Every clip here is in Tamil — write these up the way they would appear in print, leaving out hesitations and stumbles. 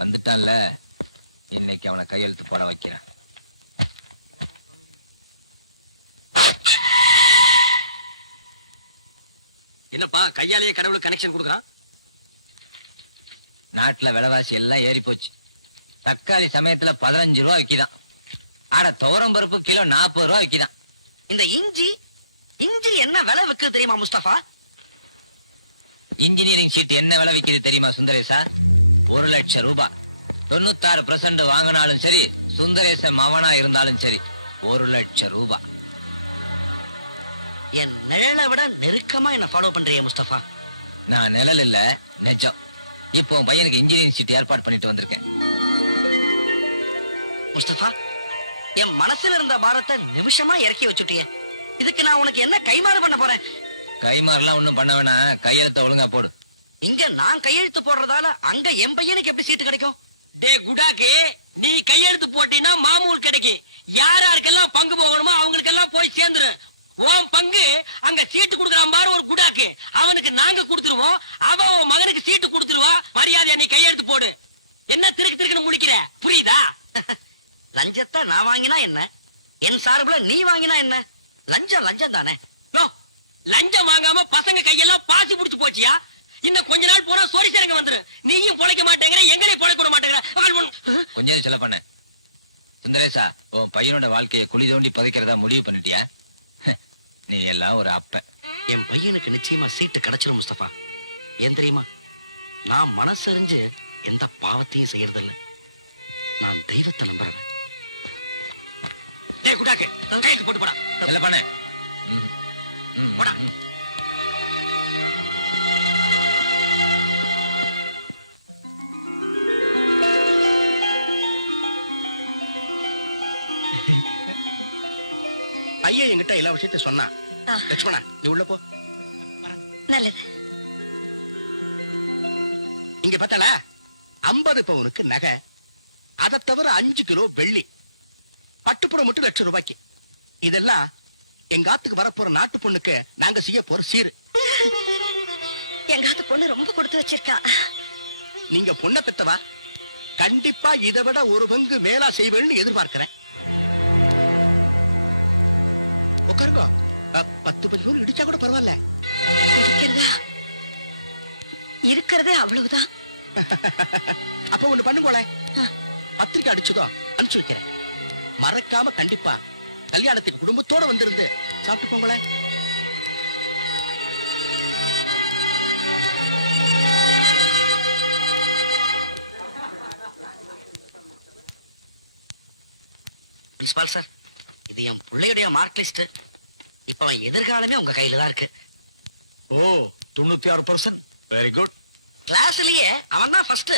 வந்துட்டான்ல, இன்னைக்கு அவனை கையெழுத்து போட வைக்கிறேன். என்னப்பா கையாலேயே கடவுளுக்கு கனெக்ஷன் கொடுக்குறான்? நாட்டுல விலைவாசி எல்லாம் ஏறி போச்சு. தக்காளி சமயத்துல 15 ரூபா விக்கிதான். ஆனா துவரம் பருப்பு கிலோ 40 ரூபா விக்கிதான். இந்த இஞ்சி என்ன விலை விக்குது தெரியுமா முஸ்தபா? இன்ஜினியரிங் சீட் என்ன விலை விக்குது தெரியுமா சுந்தரேசா? 1 லட்சம் ரூபாய். 96% வாங்கினாலும் சரி, சுந்தரேச மவனா இருந்தாலும் சரி, 1 லட்சம் ரூபாய். என் நிழலை விட நெருக்கமா என்ன ஃபாலோ பண்றீங்க முஸ்தபா? நான் நிழல் இல்ல, நெஜம். இப்போ பையனுக்கு இன்ஜினியரிங் சீட் ஏற்பாடு பண்ணிட்டு வந்திருக்கேன். முஸ்தபா, என் மனசுல இருந்த பாரத்தை நிமிஷமா இறக்கி வச்சுட்டீங்க. இதுக்கு நான் உனக்கு என்ன கைமாறு பண்ண போறேன்? கைமாறலாம் ஒண்ணும் பண்ண வேணாம், கையெழுத்த ஒழுங்கா போடு. இங்க நான் கையெழுத்து போடுறதால அங்க என் பையனுக்கு எப்படி சீட்டு கிடைக்கும்? டே குடாக்கு, நீ கையெழுத்து போட்டீன்னா மாமூல் கிடைக்கும். யாராருக்கெல்லாம் பங்கு போகணுமோ அவங்களுக்கெல்லாம் போய் சேர்ந்துரு. உன் பங்கு அங்க சீட்டு கொடுக்குறான் பாரு ஒரு குடாக்கு, அவனுக்கு நாங்க கொடுத்துருவோம். அவன் உன் மகனுக்கு சீட்டு கொடுத்துருவா. மரியாதையா நீ கையெழுத்து போடு. என்ன திருக்கு முடிக்கிற, புரியுதா? லஞ்சத்தை நான் வாங்கினா என்ன, என் சார்புல நீ வாங்கினா என்ன? லஞ்சம் லஞ்சம் தானே. லஞ்சம் வாங்காம பசங்க கையெல்லாம் பாசி புடிச்சு போச்சியா? இன்னும் கொஞ்ச நாள் போனா சோரி சேரங்க வந்துரு. நீயும் பொழைக்க மாட்டேங்கிற, எங்களையும் பொழைக்க விட மாட்டேங்கிற. கொஞ்சம் சொல்ல பண்ண சுந்தரேசா, உன் பையனோட வாழ்க்கையை குழி தோண்டி புதைக்கிறதா முடிவு பண்ணிட்டியா? நீ எல்லாம் ஒரு அப்ப. என் பையனுக்கு நிச்சயமா சீட்டு கிடைச்சிடும் முஸ்தபா. ஏன் தெரியுமா? நான் மனசறிஞ்சு எந்த பாவத்தையும் செய்யறது இல்ல. நான் தெய்வத்தை நம்புறேன். டேய் குடாக்கு, கையெழுத்து போட்டு போடா. சொல்ல பண்ண போடா. ஐயா என்கிட்ட எல்லா விஷயத்த சொன்னா. லட்சுமணா, நீ உள்ள போ. நல்லது. இங்க பார்த்தால 50 பவுனுக்கு நகை, அதை தவிர 5 கிலோ வெள்ளி, பட்டுப்புறம் மட்டும் 1 லட்சம் ரூபாய்க்கு. இதெல்லாம் எங்க ஆத்துக்கு வரப்போற நாட்டு பொண்ணுக்கு நாங்க செய்ய போற சீரு. எங்க ஆத்து பொண்ணு ரொம்ப கொடுத்து வச்சிருக்கா. நீங்க பொண்ணை பெத்தவா, கண்டிப்பா இதை விட ஒரு பங்கு மேலா செய்வேன்னு எதிர்பார்க்கிறேன். உட்காருங்க. 10 இடிச்சா கூட பரவாயில்ல. இருக்கிறதே அவ்வளவுதான். அப்ப ஒண்ணு பண்ணுங்களே, பத்திரிக்கை அடிச்சதோ அனுப்பிச்சு வைக்கிறேன். மறக்காம கண்டிப்பா கல்யாணத்துக்கு குடும்பத்தோட வந்திருந்து சாப்பிட்டு போங்களேன். பிரின்சிபால் சார், இது என் பிள்ளையுடைய மார்க் லிஸ்ட். இப்ப அவன் எதிர்காலமே உங்க கையில தான் இருக்கு. ஓ, 96%. Very good. கிளாஸ்லயே அவன் தான் ஃபர்ஸ்ட்.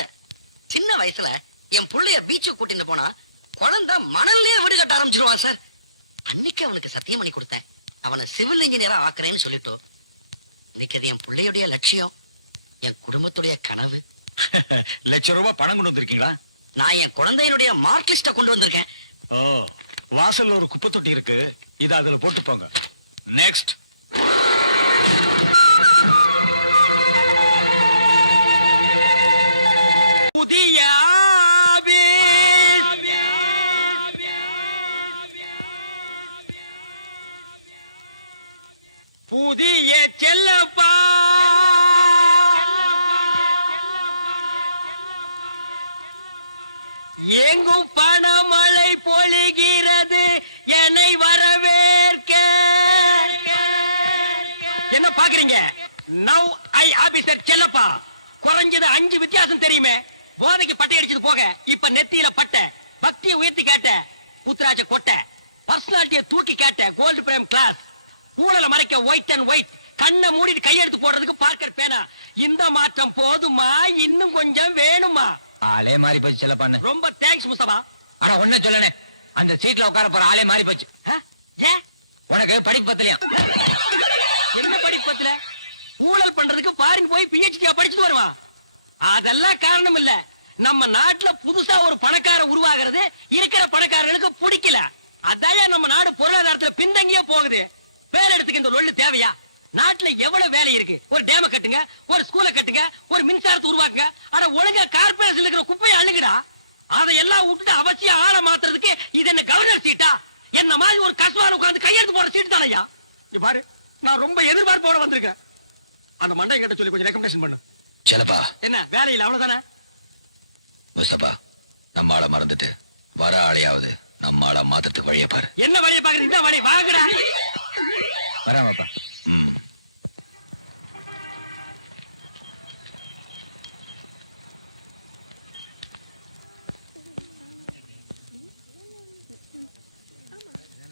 சின்ன வயசுல என் புள்ளைய பீச்சுக்கு கூட்டிட்டு போனா குழந்தை மணல்லயே வீடு கட்ட ஆரம்பிச்சிருவான் சார். அன்னைக்கு அவனுக்கு சத்தியம் பண்ணி கொடுத்தேன், அவனை சிவில் இன்ஜினியரா ஆக்குறேன்னு சொல்லிட்டு. இன்னைக்கு அது என் பிள்ளையுடைய லட்சியம், என் குடும்பத்துடைய கனவு. ₹1 லட்சம் பணம் கொண்டு வந்திருக்கீங்களா? நான் என் குழந்தையினுடைய மார்க் லிஸ்ட கொண்டு வந்திருக்கேன். ஓ, வாசல்ல ஒரு குப்பை தொட்டி இருக்கு, இத அதுல போட்டு போங்க. நெக்ஸ்ட். புதிய புதிய செல்லப்பா, எங்கும் பணமழை பொழிகிறது, என்னை வரவேற்க. என்ன பாக்குறீங்க? Now I officer Chellappa. குறைஞ்சது 5 வித்தியாசம் தெரியுமே. போதைக்கு பட்டை அடிச்சது போக இப்ப நெத்தியில பட்ட, பக்தியை உயர்த்தி காட்ட உத்தராஜ கொட்டை, பர்சனாலிட்டியை தூக்கி காட்ட கோல்டு பிரேம் கிளாஸ், ஊழலை மறைக்க ஒயிட் அண்ட் ஒயிட், கண்ணை மூடிட்டு கையெடுத்து போடுறதுக்கு பார்க்கர் பேனா. இந்த மாற்றம் போதுமா, இன்னும் கொஞ்சம் வேணுமா? ஆளே மாறி போச்சு செல்ல பண்ண. ரொம்ப தேங்க்ஸ் முஸ்தபா. ஆனா ஒண்ணு சொல்லனே, அந்த சீட்ல உட்கார போற ஆளே மாறி போச்சு. ஏன் உனக்கு படிப்பு பத்தலையா? என்ன படிப்பு பத்தல? ஊழல் பண்றதுக்கு பாரின் போய் PhD படிச்சுட்டு வருவான். அதெல்லாம் காரணம் இல்ல. நம்ம நாட்டுல புதுசா ஒரு பணக்கார உருவாகிறது இருக்கிற பணக்காரர்களுக்கு பிடிக்கல. அதான் நம்ம நாடு பொருளாதாரத்துல பின்தங்கியே போகுது. வேற இடத்துக்கு இந்த லொள்ளு தேவையா? நாட்டுல எவ்வளவு வேலை இருக்கு. ஒரு டேம கட்டுங்க, ஒரு ஸ்கூல கட்டுங்க, ஒரு மின்சாரத்தை உருவாக்குங்க. ஆனா அட ஒழுங்கா கார்பரேஷன்ல இருக்கிற குப்பையை அள்ளுங்கடா. அதையெல்லாம் விட்டுட்டு அவசியம் ஆள மாத்துறதுக்கு இது என்ன கவர்னர் சீட்டா? என்ன மாதிரி ஒரு கஸ்வால உட்கார்ந்து கையெழுத்து போற சீட்டு தானையா? பாரு, நான் ரொம்ப எதிர்பார்ப்போட வந்திருக்கேன். அந்த மண்டை கிட்ட சொல்லி கொஞ்சம் ரெக்கமெண்டேஷன் பண்ணு. செலப்பா என்ன வேலையில அவ்வளவுதானே? முஸ்தபா, நம்ம ஆளை மறந்துட்டு வர ஆளையாவது நம்ம ஆளை மாத்தத்துக்கு வழியை பாரு. என்ன வழியை பாக்குறது? இந்த வழி வாங்கடா. வராமப்பா.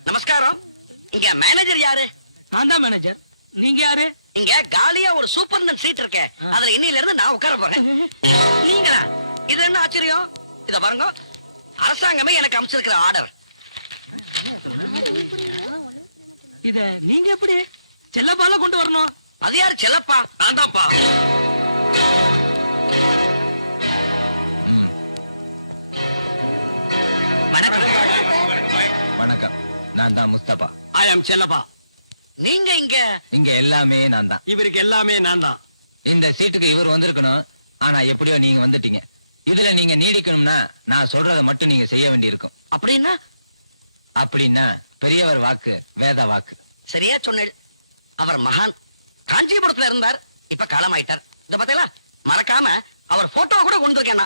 நமஸ்காரம். இங்க மேனேஜர் யாரு? நான் தான் மேனேஜர். நீங்க யாரு? இங்க காலியா ஒரு சூப்பர்னன் சீட் இருக்கே, அதுல இன்னில இருந்து நான் உட்கார போறேன். நீங்களா? இது என்ன ஆச்சரியம்? இத பாருங்க, அரசாங்கமே எனக்கு அமைச்சிருக்கிற ஆர்டர். இத நீங்க எப்படி செல்லப்பால கொண்டு வரணும்? அது யாரு செல்லப்பா? நான் தான்ப்பா. வணக்கம், நான் தான் முஸ்தபா. ஐ அம் செல்லப்பா. நீங்க இங்க இங்க எல்லாமே நான் தான். இவருக்கு எல்லாமே நான் தான். இந்த சீட்டுக்கு இவர் வந்திருக்கணும், ஆனா எப்படியோ நீங்க வந்துட்டீங்க. இதுல நீங்க நீடிக்கணும்னா நான் சொல்றதை மட்டும் நீங்க செய்ய வேண்டி இருக்கும். அப்படின்னா? அப்படின்னா பெரியவர் வாக்கு வேத வாக்கு. சரியா சொன்னேன். அவர் மகான், காஞ்சிபுரத்துல இருந்தார், இப்ப காலமாயிட்டார். இந்த பாத்தீங்களா, மறக்காம அவர் போட்டோ கூட கொண்டு இருக்கேன்.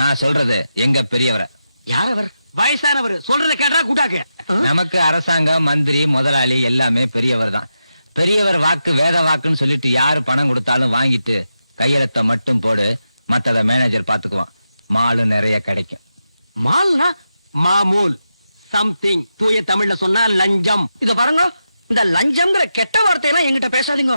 நான் சொல்றது எங்க பெரியவரை. யார் அவர்? வயசானவர் சொல்றத கேட்டா கூட்டாக்கு. நமக்கு அரசாங்கம், மந்திரி, முதலாளி எல்லாமே பெரியவர் தான். பெரியவர் வாக்கு வேத வாக்குன்னு சொல்லிட்டு யாரு பணம் கொடுத்தாலும் வாங்கிட்டு கையெழுத்த மட்டும் போடு, மத்தத மேனேஜர் பாத்துக்குவான். மாலு நிறைய கிடைக்கும். மால்னா மாமூல், சம்திங். தூய தமிழ்ல சொன்னா லஞ்சம். இத பாருங்க, இந்த லஞ்சம்ங்கிற கெட்ட வார்த்தையெல்லாம் என்கிட்ட பேசாதீங்க.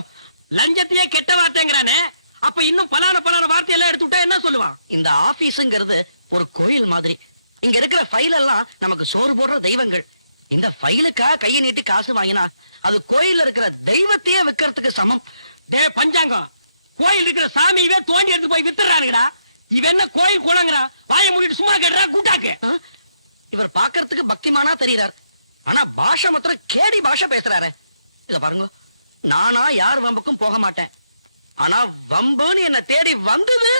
லஞ்சத்தையே கெட்ட வார்த்தைங்கிறானே, அப்ப இன்னும் பலான வார்த்தையெல்லாம் எடுத்து விட்டா என்ன சொல்லுவான்? இந்த ஆபீஸ்ங்கிறது ஒரு கோயில் மாதிரி. இங்க இருக்கிற ஃபைல் எல்லாம் நமக்கு சோறு போடுற தெய்வங்கள். இந்த ஃபைலுக்கா கையை நீட்டி காசு வாங்கினா அது கோயில்ல இருக்கிற தெய்வத்தையே விக்கிறதுக்கு சமம். டே பஞ்சாங்கம், கோயில் இருக்கிற சாமியவே தோண்டி எடுத்து போய் வித்துறானுங்கடா. இவ என்ன கோயில் குளங்குறா? வாயை மூடிட்டு சும்மா கேட்டா கூட்டாக்கு. இவர் பாக்குறதுக்கு பக்திமானா தெரியுறார், ஆனா பாஷை மாத்திரம் கேடி பாஷை பேசுறாரு. இத பாருங்க, நானா யார் வம்புக்கும் போக மாட்டேன். ஆனா வம்புன்னு என்ன தேடி வந்தது,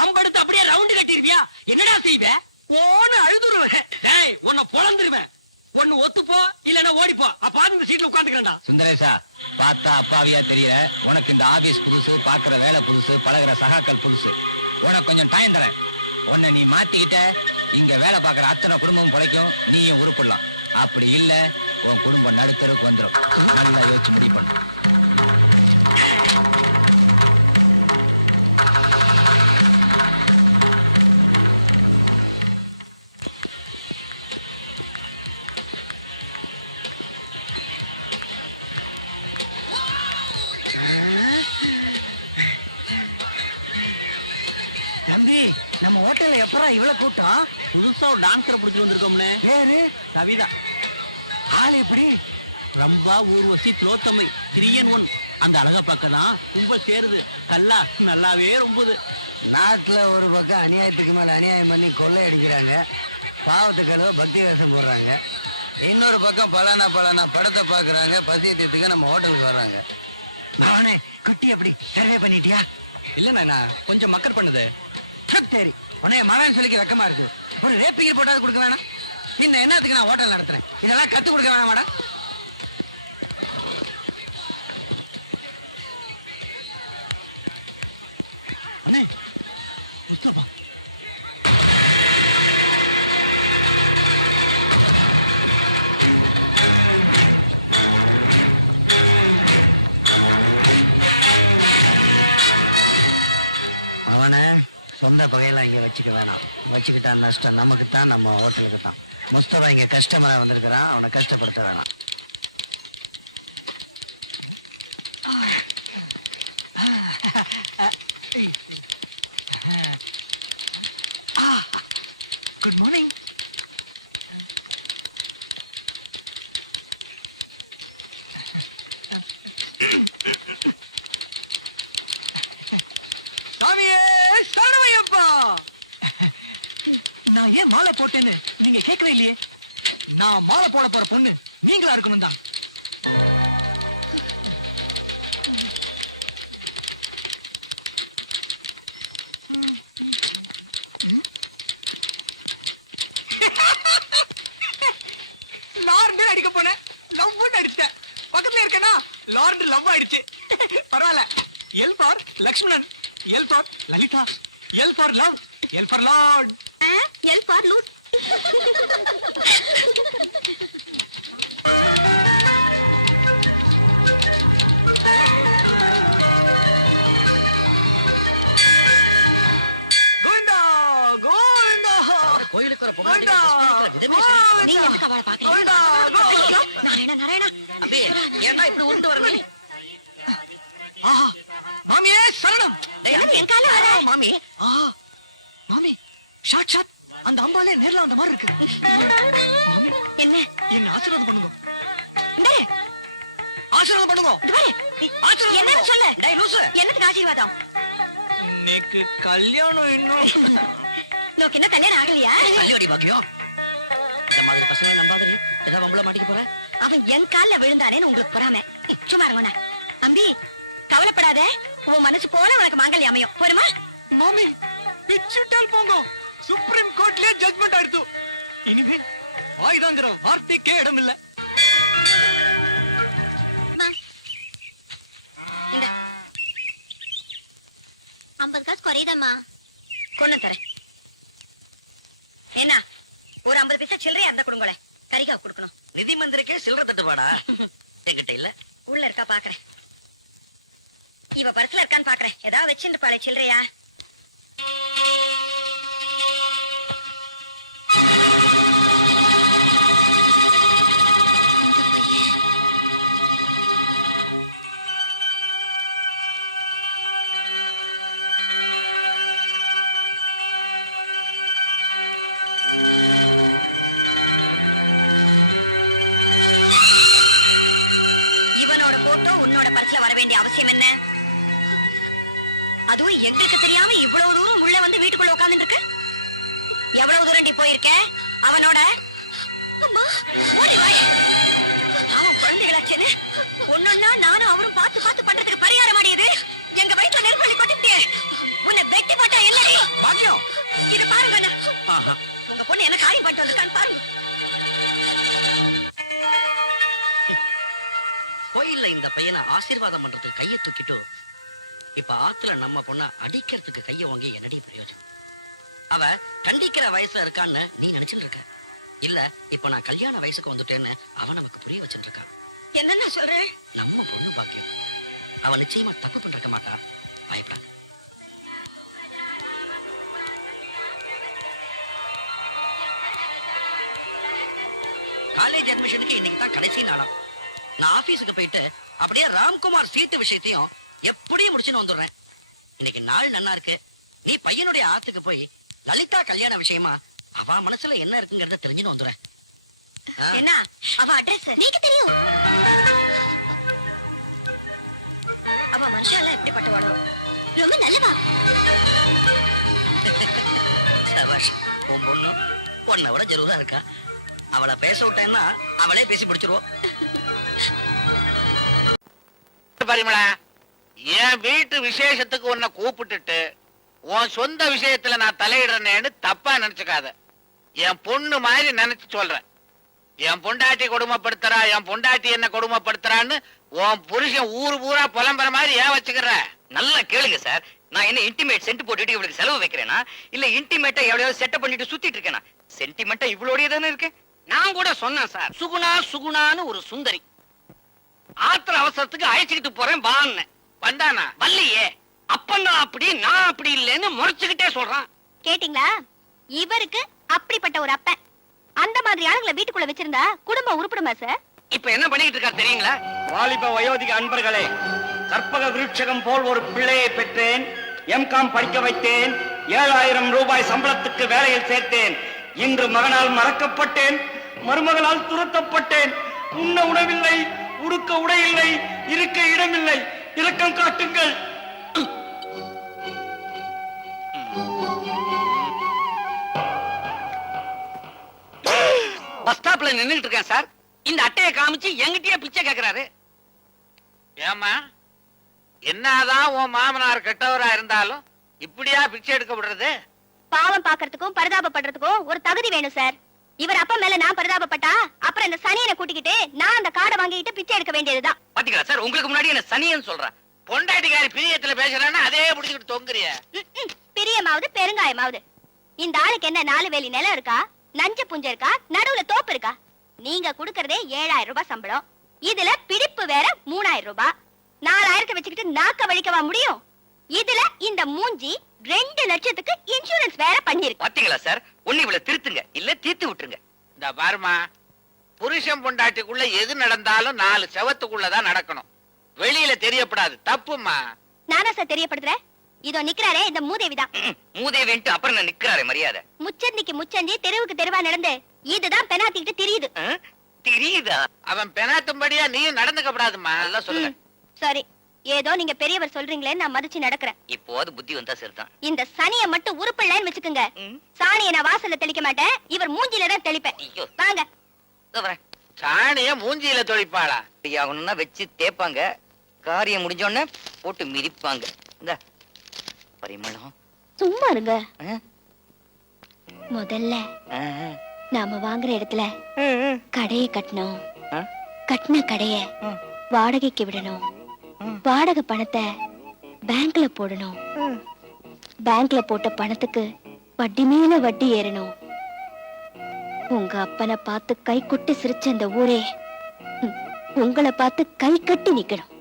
கம்பெடுத்து அப்படியே ரவுண்டு கட்டிருவியா? என்னடா செய்வே? ஓன்னு அழுதுருவேன். டேய், உன்னை பொழந்துருவேன். ஒண்ணு ஒத்துப்போ, இல்லன்னா ஓடிப்போ. அப்ப இந்த சீட்ல உட்காந்துக்கிறேன்டா. சுந்தரேசா, பார்த்தா அப்பாவியா தெரியல. உனக்கு இந்த ஆபீஸ் புதுசு, பாக்குற வேலை புதுசு, பழகுற சகாக்கள் புதுசு. உனக்கு கொஞ்சம் டைம் தரேன். உன்னை நீ மாத்திக்கிட்ட, இங்க வேலை பாக்குற அத்தனை குடும்பம் பிழைக்கும், நீயும் உருப்பிடலாம். அப்படி இல்ல, உன் குடும்பம் நடுத்தருக்கு வந்துடும். நல்லா யோசிச்சு முடிவு பண்ணு. தம்பி, நம்ம ஹோட்டல்ல எப்பரா இவ்வளவு கூட்டம்? புதுசா ஒரு டான்ஸரை பிடிச்சிட்டு வந்திருக்கோம்னே. ஏது கவிதா ஆள் எப்படி? ரம்பா, ஊர்வசி, திலோத்தமை, 3 in 1. அந்த அழகா பக்கம்தான் ரொம்ப சேருது. நல்லா நல்லாவே ரொம்பது. நாட்டுல ஒரு பக்கம் அநியாயத்துக்கு மேல அநியாயம் பண்ணி கொள்ளை அடிக்கிறாங்க, பாவத்துக்களோ பக்தி வேஷம் போடுறாங்க. இன்னொரு பக்கம் பலானா படத்தை பாக்குறாங்க, பசி தீர்த்துக்கு நம்ம ஹோட்டலுக்கு வர்றாங்க. அவனே குட்டி அப்படி சர்வே பண்ணிட்டியா? இல்ல நான் கொஞ்சம் மக்கர் பண்ணுது. சரி, உன்னைய மகன் சொல்லிக்க வெக்கமா இருக்கு. ஒரு ரேப்பிங்க போட்டாது கொடுக்க வேணாம். இந்த என்னத்துக்கு நான் ஹோட்டல் நடத்துறேன், இதெல்லாம் கத்து கொடுக்க வேணாம் மேடம். அண்ணே, முஸ்தபா. அவனை சொந்த பகையெல்லாம் இங்க வச்சுக்க வேணாம். வச்சுக்கிட்டா நஷ்டம் நமக்கு தான், நம்ம ஹோட்டலுக்கு தான். முஸ்தபா இங்க கஸ்டமரா வந்திருக்கிறான், அவனை கஷ்டப்படுத்த வேணாம். Good morning. சாமியே சரணமையப்பா. நான் ஏன் மாலை போட்டேன்னு நீங்க கேட்கவே இல்லையே. நான் மாலை போட போற பொண்ணு நீங்களா இருக்கணும் தான். L for Lakshmanan, L for Lalita, L for love, L for Lord. L for loot. Govinda, Govinda, கோயிலுக்கு வர Govinda, நீங்க எதுக்கு அவளை பாக்குறீங்க? Govinda, Govinda. நாராயணா, நாராயணா. அம்பி ஏன்னா இப்படி உருண்டு வரணும் ஆஹா, மாமியே சரணம். என்னது என் கால வர? மாமி ஆஹா, மாமி, ஷாட் ஷாட். அந்த அம்பாலே நேர்ல வந்த மாதிரி இருக்கு. மாமி, என்ன? என்ன ஆசீர்வாதம் பண்ணுங்க. இந்தாரு, ஆசீர்வாதம் பண்ணுங்க. இது பாரு. ஆசீர்வாதம் என்னன்னு பண்ணுங்க. சொல்லு. டேய் லூசு என்னத்துக்கு ஆசீர்வாதம்? இன்னைக்கு கல்யாணம் இன்னும். உனக்கு என்ன கல்யாணம் ஆகலையா? ஐயோடி பாக்கியோ இந்த மாதிரி பசங்க நம்பாதடி ஏதாவது வம்பள மாட்டிக்க போற அவன் என் கால்ல விழுந்தானேன்னு உங்களுக்கு பொறாம. சும்மா இருங்கண்ணா. அம்பி, கவலைப்படாத. உன் மனசு போல உனக்கு மாங்கல்யம் அமையும். போருமா? மாமி, பிச்சுட்டால் போங்க. சுப்ரீம் கோர்ட்லயே ஜட்மெண்ட் ஆயிடுத்து. இனிமே ஆயுதாங்கிற வார்த்தைக்கே இடம் இல்ல. இந்த 50 காசு குறையுதம்மா. கொண்டு தரேன். என்ன, ஒரு 50 பைசா சில்லறையா இருந்தா கொடுங்களே. கறிக்கா கொடுக்கணும். நிதி மந்திரிக்கே சில்லற தட்டுப்பாடா என்கிட்ட இல்ல உள்ள இருக்கா பாக்குறேன். இவ பர்ஸ்ல இருக்கான்னு பாக்குறேன். ஏதாவது வச்சுட்டு பாரு சில்லறையா. இவனோட போட்டோ உன்னோட பர்ஸ்ல வர வேண்டிய அவசியம் என்ன? அதுவும் எங்களுக்கு தெரியாம இவ்வளவு தூரம் உள்ள வந்து வீட்டுக்குள்ள உட்கார்ந்துட்டு இருக்கு. எவ்வளவு தூரம் நீ போயிருக்க அவனோட? அம்மா, ஓடி வா. அவன் குழந்தைகளாச்சேன்னு ஒன்னொன்னா நானும் அவரும் பார்த்து பார்த்து பண்றதுக்கு பரிகாரம் ஆடியது. எங்க வயிற்றுல நெருப்பள்ளி கொட்டிட்டே. உன்னை வெட்டி போட்டா என்னடி? பாக்கியம் இது பாருங்க அண்ணா. ஆஹா உங்க பொண்ணு என்ன காரியம் பண்ணிட்டு வந்திருக்கான்னு பாருங்க. கோயில்ல இந்த பையனை ஆசீர்வாதம் பண்றதுக்கு கையை தூக்கிட்டு இப்ப ஆத்துல நம்ம பொண்ண அடிக்கிறதுக்கு கைய வாங்கி என்னடி பிரயோஜனம்? அவ கண்டிக்கிற வயசுல இருக்கான்னு நீ நினைச்சிட்டு இருக்க இல்ல இப்ப நான் கல்யாண வயசுக்கு வந்துட்டேன்னு அவ நமக்கு புரிய வச்சிட்டு இருக்கான். என்னன்னா சொல்றேன்? நம்ம பொண்ணு பாக்கியம் அவ நிச்சயமா தப்பு பண்ணிருக்க மாட்டா. பயப்படாது. காலேஜ் அட்மிஷனுக்கு இன்னைக்கு தான் கடைசி நாளாம். நான் ஆபீஸுக்கு போயிட்டு அப்படியே ராம்குமார் சீட்டு விஷயத்தையும் எப்படியும் முடிச்சுன்னு வந்துடுறேன். இன்னைக்கு நாள் நன்னா இருக்கு. நீ பையனுடைய ஆத்துக்கு போய் லலிதா கல்யாண விஷயமா அவ மனசுல என்ன இருக்குங்கிறத தெரிஞ்சுன்னு வந்துடுறேன். என்ன அவ அட்ரஸ் நீக்கு தெரியும்? அவ மனுஷால எப்படிப்பட்டவாளோ? ரொம்ப நல்லவா. சபாஷ். உன் பொண்ணு உன்னை விட ஜெருவா இருக்கா. அவளை பேச விட்டேன்னா அவளே பேசி பிடிச்சிருவோம். பரிமளா, என் வீட்டு விசேஷத்துக்கு உன்னை கூப்பிட்டுட்டு உன் சொந்த விஷயத்துல நான் தலையிடுறேன்னு தப்பா நினைச்சுக்காத. என் பொண்ணு மாதிரி நினைச்சு சொல்றேன். என் பொண்டாட்டி கொடுமைப்படுத்துறா, என் பொண்டாட்டி என்ன கொடுமைப்படுத்துறான்னு உன் புருஷன் ஊரு பூரா புலம்புற மாதிரி ஏன் வச்சுக்கிற? நல்லா கேளுங்க சார். நான் என்ன இன்டிமேட் சென்ட் போட்டுட்டு இவளுக்கு செலவு வைக்கிறேனா இல்ல இன்டிமேட்டா எவ்வளவு செட்டப் பண்ணிட்டு சுத்திட்டு இருக்கேனா? சென்டிமெண்டா இவ்வளோடய தானே இருக்கேன். நான் கூட சொன்னேன் சார். சுகுணா சுகுணான்னு ஒரு சுந்தரி ஆத்திர அவசரத்துக்கு அழைச்சுக்கிட்டு போறேன் வான்னு. வந்தானா? வல்லையே. அப்பந்தான் அப்படி நான் அப்படி இல்லைன்னு முறைச்சுக்கிட்டே சொல்றான். கேட்டீங்களா? இவருக்கு அப்படிப்பட்ட ஒரு அப்பன். அந்த மாதிரி ஆளுங்களை வீட்டுக்குள்ள வச்சிருந்தா குடும்பம் உருப்படுமா சார்? இப்ப என்ன பண்ணிட்டு இருக்கா தெரியுங்களா? வாலிப வயோதிக அன்பர்களே, கற்பக விருட்சகம் போல் ஒரு பிள்ளையை பெற்றேன். எம்காம் படிக்க வைத்தேன். 7000 ரூபாய் சம்பளத்துக்கு வேலையில் சேர்த்தேன். இன்று மகனால் மறக்கப்பட்டேன், மருமகளால் துரத்தப்பட்டேன். உண்ண உணவில்லை, உடுக்க உடை இல்லை, இருக்க இடமில்லை. இரக்கம் காட்டுங்கள். பஸ் ஸ்டாப்ல நின்னுட்டு இருக்கேன் சார். இந்த அட்டையை காமிச்சு எங்கிட்டயே பிச்சை கேக்குறாரு. ஏமா, என்னதான் உன் மாமனார் கெட்டவரா இருந்தாலும் இப்படியா பிச்சை எடுக்க விடுறது? பாவம் பாக்குறதுக்கும் பரிதாபப்படுறதுக்கும் ஒரு தகுதி வேணும் சார். இவர் அப்பா மேல நான் பரிதாபப்பட்டா அப்புறம் இந்த சனியனை கூட்டிக்கிட்டு நான் அந்த காடை வாங்கிட்டு பிச்சை எடுக்க வேண்டியதுதான். பாத்தீங்களா சார், உங்களுக்கு முன்னாடி என்ன சனியன்னு சொல்றேன். பொண்டாட்டிக்காரி பிரியத்துல பேசுறான்னா அதே புடிச்சுக்கிட்டு தொங்குறிய. பிரியமாவது பெருங்காயமாவது இந்த ஆளுக்கு என்ன 4 வேலி நிலம் இருக்கா, நஞ்ச புஞ்ச இருக்கா, நடுவுல தோப்பு இருக்கா? நீங்க குடுக்கறதே 7000 ரூபாய் சம்பளம், இதுல பிடிப்பு வேற 3000 ரூபாய். 4000 வச்சுக்கிட்டு நாக்க வலிக்கவா முடியும்? இதுல இந்த மூஞ்சி 2 லட்சத்துக்கு இன்சூரன்ஸ் வேற பண்ணிருக்கு. பாத்தீங்களா சார், ஒண்ணு இவ்வளவு திருத்துங்க, இல்ல தீர்த்து விட்டுருங்க. இந்த பாருமா, புருஷன் பொண்டாட்டிக்குள்ள எது நடந்தாலும் 4 செவத்துக்குள்ளதான் நடக்கணும், வெளியில தெரியப்படாது. தப்புமா. நானா சார் தெரியப்படுத்துறேன்? இதோ நிக்கிறாரே இந்த மூதேவிதான். மூதேவின்ட்டு அப்புறம் நான் நிக்கிறாரே மரியாதை. முச்சந்திக்கு முச்சந்தி தெருவுக்கு தெருவா நடந்து இதுதான் பெனாத்திக்கிட்டு தெரியுது. தெரியுதா? அவன் பெனாத்தும்படியா நீயும் நடந்துக்கப்படாதுமா. நல்லா சொல்லுங்க. சரி, ஏதோ நீங்க பெரியவர் சொல்றீங்களேன்னு நான் மதிச்சு நடக்கிறேன். இப்போது புத்தி வந்தா சரிதான். இந்த சனிய மட்டும் உருப்பிடலன்னு வச்சுக்கோங்க, சாணியை நான் வாசல்ல தெளிக்க மாட்டேன், இவர் மூஞ்சில தான் தெளிப்பேன். ஐயோ. வாங்க. இதோ வரேன். சாணிய மூஞ்சியில தொழிப்பாளா? ஆகணும்னா வச்சு தேப்பாங்க, காரியம் முடிஞ்ச உடனே போட்டு மிதிப்பாங்க. இந்த பரிமளம். சும்மா இருங்க. ஆ? முதல்ல ஆ, நாம வாங்குற இடத்துல கடைய கட்டணும். ஆ? கட்டின கடைய ஆ. வாடகைக்கு விடணும். வாடகை பணத்தை பேங்க்ல போடணும். பேங்க்ல போட்ட பணத்துக்கு வட்டி மேல வட்டி ஏறணும். உங்க அப்பனை பார்த்து கை கொட்டி சிரிச்ச அந்த ஊரே உங்களை பார்த்து கை கட்டி நிக்கணும்.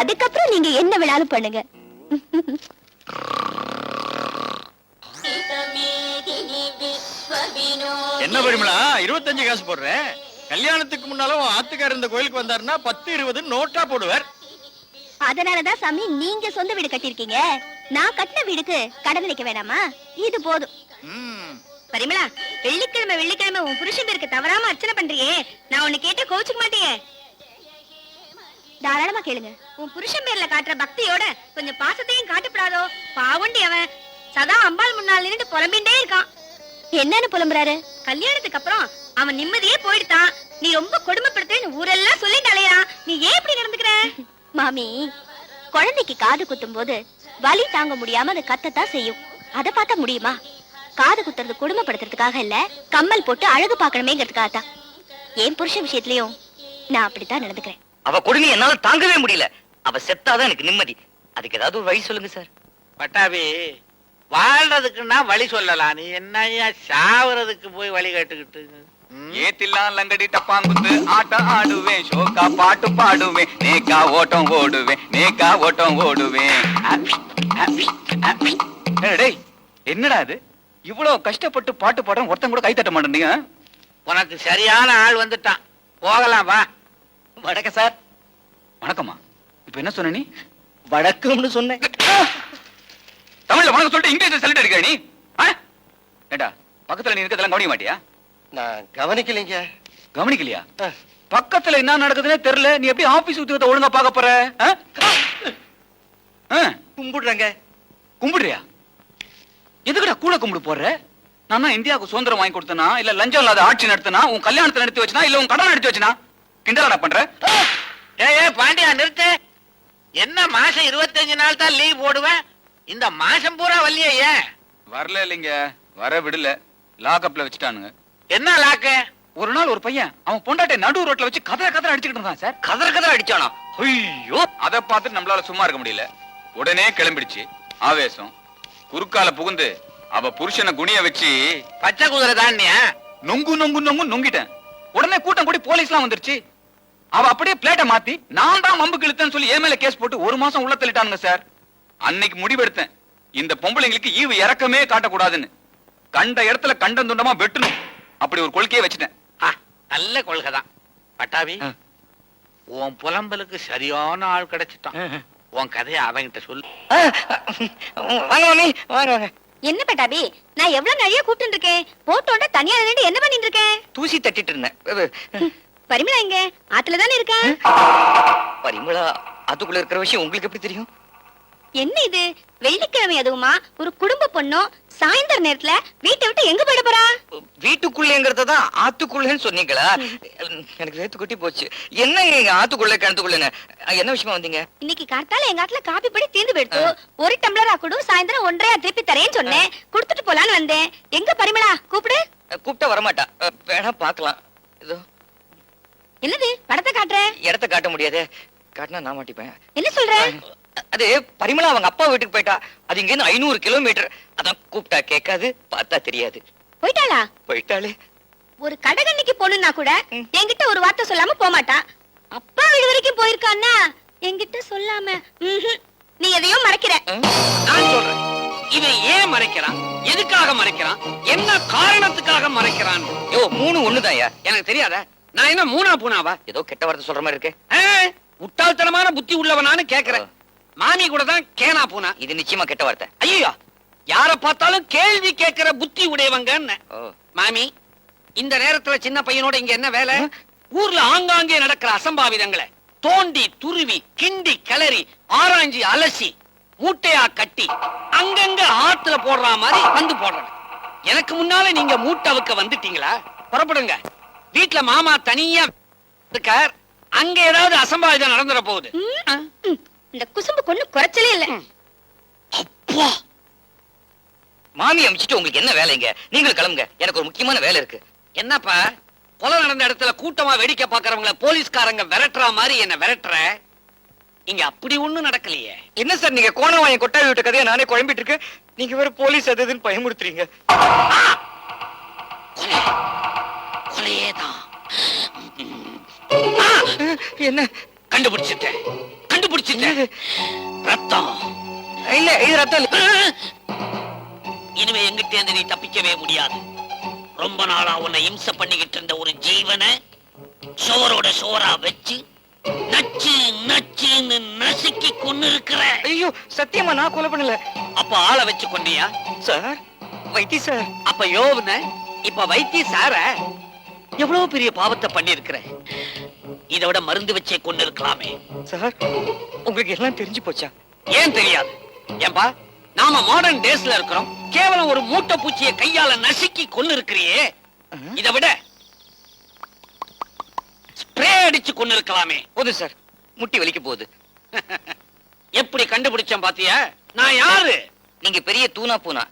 அதுக்கப்புறம் நீங்க என்ன வேணாலும் பண்ணுங்க. என்ன பரிமளா 25 காசு போடுற? கல்யாணத்துக்கு முன்னாலும் ஆத்துக்காரர் இந்த கோயிலுக்கு வந்தாருன்னா 10 20 நோட்டா போடுவார். அதனாலதான் சாமி நீங்க சொந்த வீடு கட்டிருக்கீங்க. நான் கட்டின வீடுக்கு கடன் வைக்க வேணாமா? இது போதும். பரிமளா, வெள்ளிக்கிழமை வெள்ளிக்கிழமை உன் புருஷன் பேருக்கு தவறாம அர்ச்சனை பண்றியே, நான் உன்னை கேட்ட கோச்சுக்க மாட்டியே? தாராளமா கேளுங்க. உன் புருஷன் பேர்ல காட்டுற பக்தியோட கொஞ்சம் பாசத்தையும் காட்டுப்படாதோ? பாவண்டி அவன் சதா அம்பாள் முன்னால் நின்று புலம்பிண்டே இருக்கான். என்னன்னு புலம்புறாரு? கல்யாணத்துக்கு அப்புறம் அவன் நிம்மதியே போயிடுதான், நீ ரொம்ப கொடுமைப்படுத்துன்னு ஊரெல்லாம் சொல்லிட்டு அலையறான். நீ ஏன் இப்படி நடந்துக்கிற? மாமி, குழந்தைக்கு காது குத்தும் போது வலி தாங்க முடியாம அது கத்தத்தான் செய்யும். அதை பார்த்தா முடியுமா? காது குத்துறது கொடுமைப்படுத்துறதுக்காக இல்ல, கம்மல் போட்டு அழகு பார்க்கணுமேங்கிறதுக்காக தான். என் புருஷன் விஷயத்திலயும் நான் அப்படித்தான் நடந்துக்கிறேன். அவ கொடுமை என்னால தாங்கவே முடியல. அவ செத்தாதான் எனக்கு நிம்மதி. அதுக்கு ஏதாவது ஒரு வழி சொல்லுங்க சார். பட்டாபி, வாழ்றதுக்குன்னா வழி சொல்லலாம், நீ என்னையா சாவறதுக்கு போய் வழி கேட்டுக்கிட்டு? ஏத்தில்லாம் லங்கடி டப்பாங்குத்து ஆட்டம் ஆடுவேன், ஷோக்கா பாட்டு பாடுவேன், நேக்கா ஓட்டம் ஓடுவேன், நேக்கா ஓட்டம் ஓடுவேன். டேய், என்னடா இது? இவ்வளவு கஷ்டப்பட்டு பாட்டு பாடுறோம், ஒருத்தன் கூட கை தட்ட மாட்டேங்க. உனக்கு சரியான ஆள் வந்துட்டான், போகலாம் வா. வணக்கம் சார். வணக்கம்மா. இப்ப என்ன சொன்ன நீ? வணக்கம்னு சொன்னேன். தமிழ்ல வணக்கம் சொல்லிட்டு இங்கிலீஷ்ல சொல்லிட்டு இருக்க நீ? ஏண்டா, பக்கத்துல நீ இருக்கதெல்லாம் கவனிக்க மாட்டியா? நான் கவனிக்கலைங்க. கவனிக்கலையா? பக்கத்துல என்ன நடக்குதுன்னே தெரியல, நீ எப்படி ஆபீஸ் உத்தியோகத்தை ஒழுங்கா பார்க்க போற? கும்பிடுறேங்க. கும்பிடுறியா? எதுக்குடா கூட கும்பிடு போடுற? நான் இந்தியாவுக்கு சுதந்திரம் வாங்கி கொடுத்தனா, இல்ல லஞ்சம் இல்லாத ஆட்சி நடத்தினா, உன் கல்யாணத்தை நடத்தி வச்சனா, இல்ல உன் கடன் நடத்தி வச்சனா? கிண்டலடா பண்ற? ஏ பாண்டியா, நிறுத்து. என்ன மாசம் 25 நாள் தான் லீவ் போடுவேன், இந்த மாசம் பூரா வல்லியே ஏன்? வரல இல்லைங்க, வர விடல, லாக்அப்ல வச்சுட்டானுங்க. என்ன லாக்கு? ஒரு நாள் ஒரு பையன் அவன் பொண்டாட்டை நடு ரோட்ல வச்சு கதற அடிச்சுக்கிட்டு இருந்தான் சார். கதற அடிச்சானா? ஐயோ, அதை பார்த்துட்டு நம்மளால சும்மா இருக்க முடியல. உடனே கிளம்பிடுச்சு ஆவேசம். குறுக்கால புகுந்து அவ புருஷனை குனிய வச்சு பச்சை குதிரை தாண்டியா நொங்கு நொங்கு நொங்கு நொங்கிட்டேன். உடனே கூட்டம் கூடி போலீஸ்லாம் வந்துருச்சு. அவ அப்படியே பிளேட்டை மாத்தி நான் தான் வம்பு கிழித்தேன்னு சொல்லி ஏன் மேல கேஸ் போட்டு 1 மாசம் உள்ள தள்ளிட்டானுங்க சார். அன்னைக்கு முடிவெடுத்தேன், இந்த பொம்பளைங்களுக்கு ஈவு இறக்கமே காட்டக்கூடாதுன்னு. கண்ட இடத்துல கண்டம் துண்டமா வெட்டணும், அப்படி ஒரு கொள்கையை வச்சுட்டேன். நல்ல கொள்கை தான். பட்டாபி, உன் புலம்பலுக்கு சரியான ஆள் கிடைச்சிட்டான். உன் கதையை அவங்கிட்ட சொல்லு. வாங்க மாமி, வாங்க வாங்க. என்ன பட்டாபி, நான் எவ்வளவு நிறைய கூப்பிட்டு இருக்கேன், போட்டோட தனியா நின்று என்ன பண்ணிட்டு இருக்கேன்? தூசி தட்டிட்டு இருந்தேன். பரிமளா இங்க ஆத்துல தானே இருக்கா? பரிமளா அதுக்குள்ள இருக்கிற விஷயம் உங்களுக்கு எப்படி தெரியும்? என்ன இது வெள்ளிக்கிழமை அதுவுமா? ஒரு குடும்ப பொண்ணும் சாயந்தர நேரத்துல வீட்டை விட்டு எங்க போயிட போறா? வீட்டுக்குள்ளேங்கிறதான் ஆத்துக்குள்ளேன்னு சொன்னீங்களா? எனக்கு சேர்த்து கொட்டி போச்சு. என்ன ஆத்துக்குள்ள கிணத்துக்குள்ளன்னு என்ன விஷயமா வந்தீங்க? இன்னைக்கு காத்தால எங்க ஆத்துல காபி பொடி தீர்ந்து போயிடுத்து. ஒரு டம்ளர் ஆக்குடும், சாயந்தரம் 1.5 திருப்பி தரேன்னு சொன்னேன், குடுத்துட்டு போலான்னு வந்தேன். எங்க பரிமளா? கூப்பிடு. கூப்பிட்டா வரமாட்டா, வேணா பாக்கலாம். இதோ என்னது படத்தை காட்டுற? இடத்த காட்ட முடியாது, காட்டினா நான் மாட்டிப்பேன். என்ன சொல்ற? அது பரிமளா அவங்க அப்பா வீட்டுக்கு போயிட்டா. அது இங்க இருந்து 500 கிலோமீட்டர். அதான் கூப்பிட்டா கேட்காது, பார்த்தா தெரியாது. போயிட்டாளா? போயிட்டாளே. ஒரு கடகண்ணிக்கு பொண்ணுன்னா கூட என்கிட்ட ஒரு வார்த்தை சொல்லாம போக மாட்டா. அப்பா வீடு வரைக்கும் போயிருக்கான்னா என்கிட்ட சொல்லாம நீ எதையும் மறைக்கிற. நான் சொல்றேன், இவன் ஏன் மறைக்கிறான், எதுக்காக மறைக்கிறான், என்ன காரணத்துக்காக மறைக்கிறான்? யோ 3 ஒண்ணுதான்யா. எனக்கு தெரியாத. நான் என்ன மூணா பூனாவா? ஏதோ கெட்ட வார்த்தை சொல்ற மாதிரி இருக்கு. முட்டாள்தனமான புத்தி உள்ளவனான்னு கேக்குறேன். மாமி கூட தான் கேனா பூனா. இது நிச்சயமா கெட்ட வார்த்தை. ஐயோ, யார பார்த்தாலும் கேள்வி கேட்கிற புத்தி உடையவங்க. ஓ. மாமி, இந்த நேரத்துல சின்ன பையனோட இங்க என்ன வேலை? ஊர்ல ஆங்காங்கே நடக்கிற அசம்பாவிதங்களை தோண்டி துருவி கிண்டி கிளறி ஆராய்ஞ்சி அலசி மூட்டையா கட்டி அங்கங்க ஆத்துல போடுற மாதிரி வந்து போடுறேன். எனக்கு முன்னால நீங்க மூட்டவுக்க வந்துட்டீங்களா? புறப்படுங்க. வீட்டுல மாமா தனியா இருக்கார். அங்க ஏதாவது அசம்பாவிதம் நடந்துட போகுது. இந்த குசும்பு கொண்டு குறைச்சலே இல்ல. அப்பா, மாமி அமிச்சிட்டு உங்களுக்கு என்ன வேலைங்க? நீங்களும் கிளம்புங்க, எனக்கு ஒரு முக்கியமான வேலை இருக்கு. என்னப்பா கொலை நடந்த இடத்துல கூட்டமா வேடிக்கை பாக்குறவங்கள போலீஸ்காரங்க விரட்டுற மாதிரி என்ன விரட்டுற? இங்க அப்படி ஒண்ணும் நடக்கலையே. என்ன சார் நீங்க கோணவாயை கொட்டாவி விட்ட கதையை நானே குழம்பிட்டு இருக்கேன். நீங்க வேற போலீஸ் அது இதுன்னு பயமுறுத்துறீங்க. கொலை கொலையேதான். என்ன? கண்டுபிடிச்சிட்டேன் கண்டுபிடிச்சிட்டேன். ரத்தம். இல்ல இது ரத்தம் இல்ல. இனிமே எங்கிட்ட இருந்து நீ தப்பிக்கவே முடியாது. ரொம்ப நாளா உன்னை இம்சை பண்ணிக்கிட்டு இருந்த ஒரு ஜீவனை சோரோட சோரா வச்சு நச்சு நச்சுன்னு நசுக்கி கொண்டு இருக்கிற. ஐயோ சத்தியமா நான் கொலை பண்ணல. அப்ப ஆளை வச்சு கொண்டியா? சார் வைத்தி சார். அப்ப யோவன இப்ப வைத்திய சார எவ்வளவு பெரிய பாவத்தை பண்ணி இருக்கிற. இதை விட மருந்து வச்சே கொண்டு இருக்கலாமே. சார் உங்களுக்கு எல்லாம் தெரிஞ்சு போச்சா? ஏன் தெரியாது? ஏன்பா நாம மாடர்ன் டேஸ்ல இருக்கிறோம். கேவலம் ஒரு மூட்டை பூச்சியை கையால நசுக்கி கொண்டு இருக்கிறியே. இதை விட ஸ்ப்ரே அடிச்சு கொண்டு இருக்கலாமே. போதும் சார், முட்டி வலிக்க போகுது. எப்படி கண்டுபிடிச்சேன் பாத்தியா? நான் யாரு? நீங்க பெரிய தூணா பூனா.